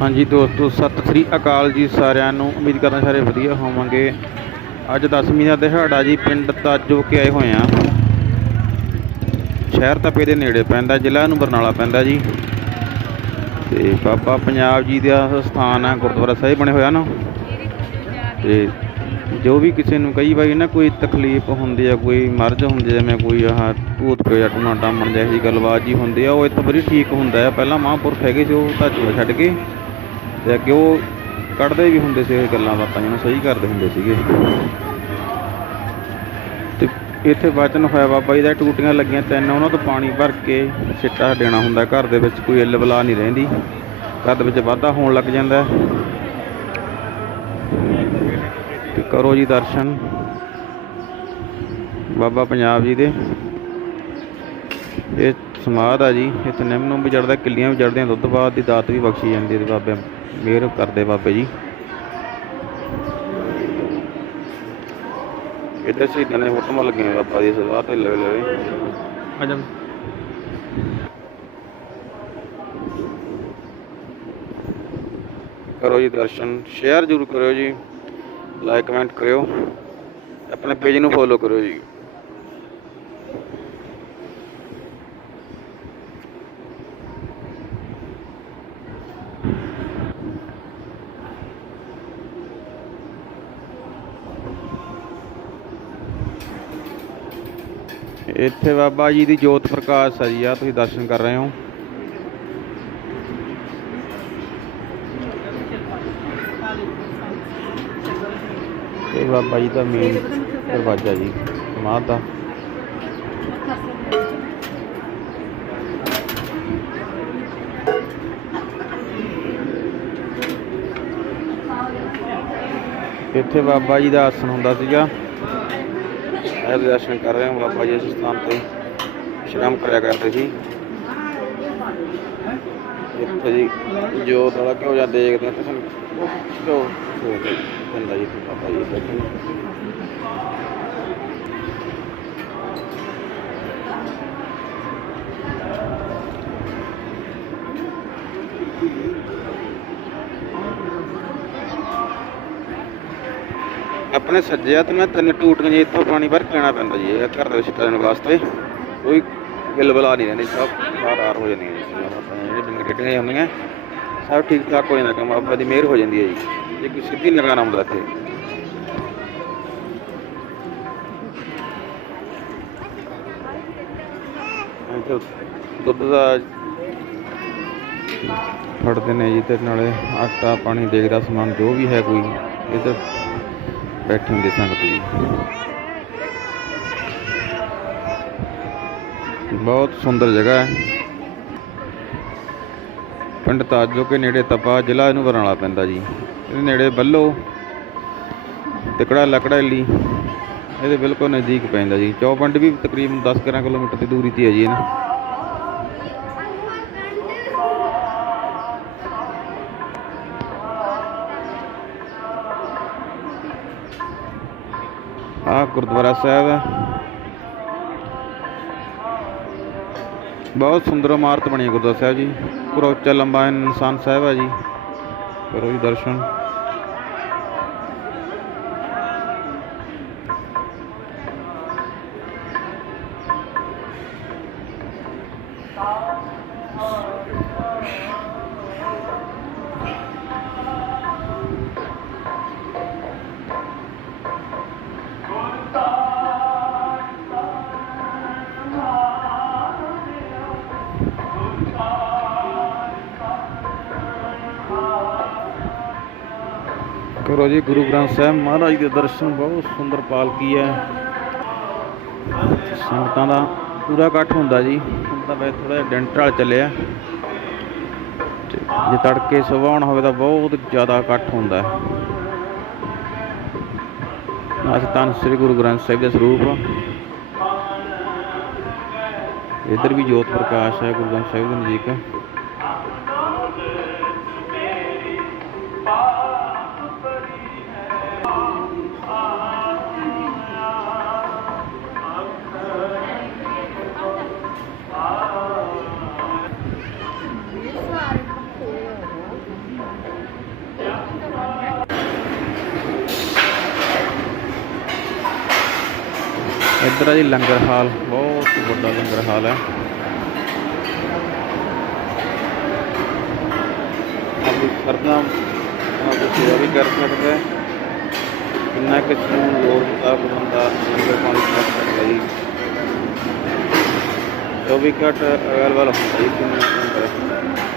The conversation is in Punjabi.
ਹਾਂਜੀ ਦੋਸਤੋ, ਸਤਿ ਸ੍ਰੀ ਅਕਾਲ ਜੀ ਸਾਰਿਆਂ ਨੂੰ। ਉਮੀਦ ਕਰਦਾ ਸਾਰੇ ਵਧੀਆ ਹੋਵਾਂਗੇ। ਅੱਜ 10ਵੀਂ ਦਾ ਦਿਹਾੜਾ ਜੀ, ਪਿੰਡ ਤਾਜੋ ਕੇ ਆਏ ਹੋਏ ਆ। ਸ਼ਹਿਰ ਤਪੇ ਦੇ ਨੇੜੇ ਪੈਂਦਾ, ਜ਼ਿਲ੍ਹਾ ਨੂੰ ਬਰਨਾਲਾ ਪੈਂਦਾ ਜੀ। ਤੇ ਬਾਬਾ ਪੰਜਾਬ ਜੀ ਦਾ ਸਥਾਨ ਆ, ਗੁਰਦੁਆਰਾ ਸਾਹਿਬ ਬਣੇ ਹੋਇਆ ਨਾ। ਤੇ ਜੋ ਵੀ ਕਿਸੇ ਨੂੰ ਕਈ ਵਾਰੀ ਨਾ ਕੋਈ ਤਕਲੀਫ ਹੁੰਦੀ ਆ, ਕੋਈ ਮਰਜ਼ ਹੁੰਦੀ ਜਿਵੇਂ ਕੋਈ ਆਹ ਭੂਤ ਪਿਆ ਟੂਣਾ ਟਾਮਣ ਜਿਹੀ ਜਿਹੀ ਗੱਲਬਾਤ ਜੀ ਹੁੰਦੀ ਆ, ਉਹ ਇੱਥੇ ਬੜੀ ਠੀਕ ਹੁੰਦਾ ਆ। ਪਹਿਲਾਂ ਮਹਾਂਪੁਰਖ ਹੈਗੇ ਜੋ ਉਹ ਛੱਡ ਕੇ ਤੇ ਅੱਗੇ ਉਹ ਕੱਢਦੇ ਵੀ ਹੁੰਦੇ ਸੀ ਇਹ ਗੱਲਾਂ ਬਾਤਾਂ ਜਿਹਨੂੰ ਸਹੀ ਕਰਦੇ ਹੁੰਦੇ ਸੀਗੇ? ਤੇ ਇੱਥੇ ਵਚਨ ਹੋਇਆ ਬਾਬਾ ਜੀ ਦਾ ਟੂਟੀਆਂ ਲੱਗੀਆਂ ਤਿੰਨ, ਉਹਨਾਂ ਤੋਂ ਪਾਣੀ ਭਰ ਕੇ ਸਿੱਟਾ ਦੇਣਾ ਹੁੰਦਾ। ਘਰ ਦੇ ਵਿੱਚ ਕੋਈ ਇੱਲ ਬਲਾ ਨਹੀਂ ਰਹਿੰਦੀ। ਘਰ ਦੇ ਵਿੱਚ ਵਾਧਾ ਹੋਣ ਲੱਗ ਜਾਂਦਾ। ਹੈ। ਤੇ ਕਰੋ ਜੀ ਦਰਸ਼ਨ। ਬਾਬਾ ਪੰਜਾਬ ਜੀ ਦੇ। ਇਹ ਸਮਾਧ ਆ ਜੀ, ਇੱਥੇ ਨਿੰਮ ਨੂੰ ਵੀ ਚੜਦਾ ਕਿੱਲੀਆਂ ਵੀ ਚੜਦੀਆਂ ਦੁੱਧ ਬਾਦ ਦੀ ਦਾਤ ਵੀ ਬਖਸ਼ੀ ਜਾਂਦੀ ਹੈ ਤੇ ਬਾਬੇ ਮਿਹਰ ਕਰਦੇ ਬਾਬੇ ਜੀ। ਇੱਧਰ ਸ਼ਹੀਦਾਂ ਨੇ ਫੋਟੋਆਂ ਲੱਗੀਆਂ ਬਾਬਾ ਦੀ ਸਵਾਹ ਤੇ ਲਵੇ ਲਵੇ। ਅਜਮ ਕਰੋ ਜੀ ਦਰਸ਼ਨ ਸ਼ੇਅਰ ਜ਼ਰੂਰ ਕਰਿਓ ਜੀ। ਲਾਈਕ ਕਮੈਂਟ ਕਰਿਓ। ਆਪਣੇ ਪੇਜ ਨੂੰ ਫੋਲੋ ਕਰਿਓ ਜੀ। ਇੱਥੇ ਬਾਬਾ ਜੀ ਦੀ ਜੋਤ ਪ੍ਰਕਾਸ਼ ਹੈ ਜੀ ਆ ਤੁਸੀਂ ਦਰਸ਼ਨ ਕਰ ਰਹੇ ਹੋ। ਇਹ ਬਾਬਾ ਜੀ ਦਾ ਮੇਨ ਦਰਵਾਜ਼ਾ ਜੀ, ਸਮਾਧ ਦਾ। ਇੱਥੇ ਬਾਬਾ ਜੀ ਦਾ ਆਸਣ ਹੁੰਦਾ ਸੀਗਾ। ਇਹ ਦਰਸ਼ਨ ਕਰ ਰਹੇ ਹਾਂ, ਬਾਬਾ ਜੀ ਇਸ ਸਥਾਨ ਤੇ ਸ਼ਰਮ ਕਰਿਆ ਕਰਦੇ ਸੀ। ਇੱਥੇ ਜੀ ਜੋ ਥੋੜਾ ਕਿਉਂ ਜਾਂ ਦੇਖਦੇ ਹਾਂ ਤੁਸੀਂ ਕਿਉਂ ਬੰਦਾ ਜੀ ਬਾਬਾ ਜੀ ਬੈਠੇ ਆਪਣੇ ਸੱਜੇ ਹੱਥ ਨਾਲ ਤਿੰਨ ਟੂਟੀਆਂ ਜੀ ਇੱਥੋਂ ਪਾਣੀ ਬਾਹਰ ਪੀਣਾ ਪੈਂਦਾ ਜੀ, ਇਹ ਘਰ ਦੇ ਵਿੱਚ ਟਰਨ ਵਾਸਤੇ। ਕੋਈ ਗਿੱਲ ਨਹੀਂ ਰਹਿੰਦੀ, ਸਭ ਬਾਹਰ ਆਰ ਹੋ ਜਾਂਦੀਆਂ ਜੀ ਜਿਹੜੇ ਡੰਗਰ ਡੇਟੀਆਂ ਹੁੰਦੀਆਂ। ਸਭ ਠੀਕ ਠਾਕ ਹੋ ਜਾਂਦਾ, ਕੰਮ ਬਾਬਾ ਦੀ ਮਿਹਰ ਹੋ ਜਾਂਦੀ ਹੈ ਜੀ। ਜੇ ਕੋਈ ਸਿੱਧੀ ਲਗਾਣਾ ਹੁੰਦਾ ਇੱਥੇ। ਦੁੱਧ ਦਾ ਫੜਦੇ ਨੇ ਜੀ ਤੇ ਨਾਲੇ ਆਟਾ, ਪਾਣੀ, ਦੇਖਦਾ ਸਮਾਨ ਜੋ ਵੀ ਹੈ ਕੋਈ। ਇੱਧਰ ਬੈਠੇ ਹੁੰਦੇ ਸੰਗਤ ਜੀ। ਬਹੁਤ ਸੁੰਦਰ ਜਗ੍ਹਾ ਹੈ। ਪਿੰਡ ਤਾਜੋ ਕੇ ਨੇੜੇ ਤਪਾ ਜ਼ਿਲ੍ਹਾ ਇਹਨੂੰ ਬਰਨਾਲਾ ਪੈਂਦਾ ਜੀ। ਇਹਦੇ ਨੇੜੇ ਬੱਲੋ ਤਿਕੜਾ ਲਕੜੈਲੀ ਇਹਦੇ ਬਿਲਕੁਲ ਨਜ਼ਦੀਕ ਪੈਂਦਾ ਜੀ। ਚੌਪੰਡ ਵੀ ਤਕਰੀਬਨ 10-11 ਕਿਲੋਮੀਟਰ ਦੀ ਦੂਰੀ ਤੇ ਹੈ ਜੀ ਇਹਨਾਂ ਆਹ ਗੁਰਦੁਆਰਾ ਸਾਹਿਬ ਹੈ ਬਹੁਤ ਸੁੰਦਰ ਇਮਾਰਤ ਬਣੀ ਹੈ ਗੁਰਦੁਆਰਾ ਸਾਹਿਬ ਜੀ। ਪੂਰਾ ਉੱਚਾ ਲੰਬਾ ਇਨਸਾਨ ਸਾਹਿਬ ਹੈ ਜੀ। ਕਰੋ ਜੀ ਦਰਸ਼ਨ। ਕਰੋ ਜੀ, ਗੁਰੂ ਗ੍ਰੰਥ ਸਾਹਿਬ ਮਹਾਰਾਜ ਦੇ ਦਰਸ਼ਨ ਬਹੁਤ ਸੁੰਦਰ ਪਾਲਕੀ ਹੈ। ਸੰਗਤਾਂ ਦਾ ਪੂਰਾ ਇਕੱਠ ਹੁੰਦਾ ਜੀ। ਹੁਣ ਤਾਂ ਵੈਸੇ ਥੋੜਾ ਜਿਹਾ ਡੈਂਟ ਢਲ ਚੱਲਿਆ। ਜੇ ਤੜਕੇ ਸੁਬਾਹ ਆਉਣਾ ਹੋਵੇ ਤਾਂ ਬਹੁਤ ਜ਼ਿਆਦਾ ਇਕੱਠ ਹੁੰਦਾ ਹੈ। ਅੱਜ ਤਾਂ ਸ੍ਰੀ ਗੁਰੂ ਗ੍ਰੰਥ ਸਾਹਿਬ ਦੇ ਸਰੂਪ। ਇੱਧਰ ਵੀ ਜੋਤ ਪ੍ਰਕਾਸ਼ ਹੈ, ਗੁਰੂ ਗ੍ਰੰਥ ਸਾਹਿਬ ਦੇ ਨਜ਼ਦੀਕ। ਇੱਧਰ ਆ ਜੀ ਲੰਗਰ ਹਾਲ, ਬਹੁਤ ਵੱਡਾ ਲੰਗਰ ਹਾਲ ਹੈ। ਆਪਣੀ ਸਰਦਾ ਆਪਣੀ ਸੇਵਾ ਵੀ ਕਰ ਸਕਦਾ ਹੈ ਕਿੰਨਾ ਕਿਸੇ ਨੂੰ ਲੋੜ ਮੁਤਾਬਕ ਬੰਦਾ ਲੰਗਰ ਪਾਣੀ ਕਰ ਸਕਦਾ ਜੀ। 24 ਘੰਟੇ ਅਵੇਲੇਬਲ ਹੁੰਦਾ ਜੀ, ਕਿੰਨਾ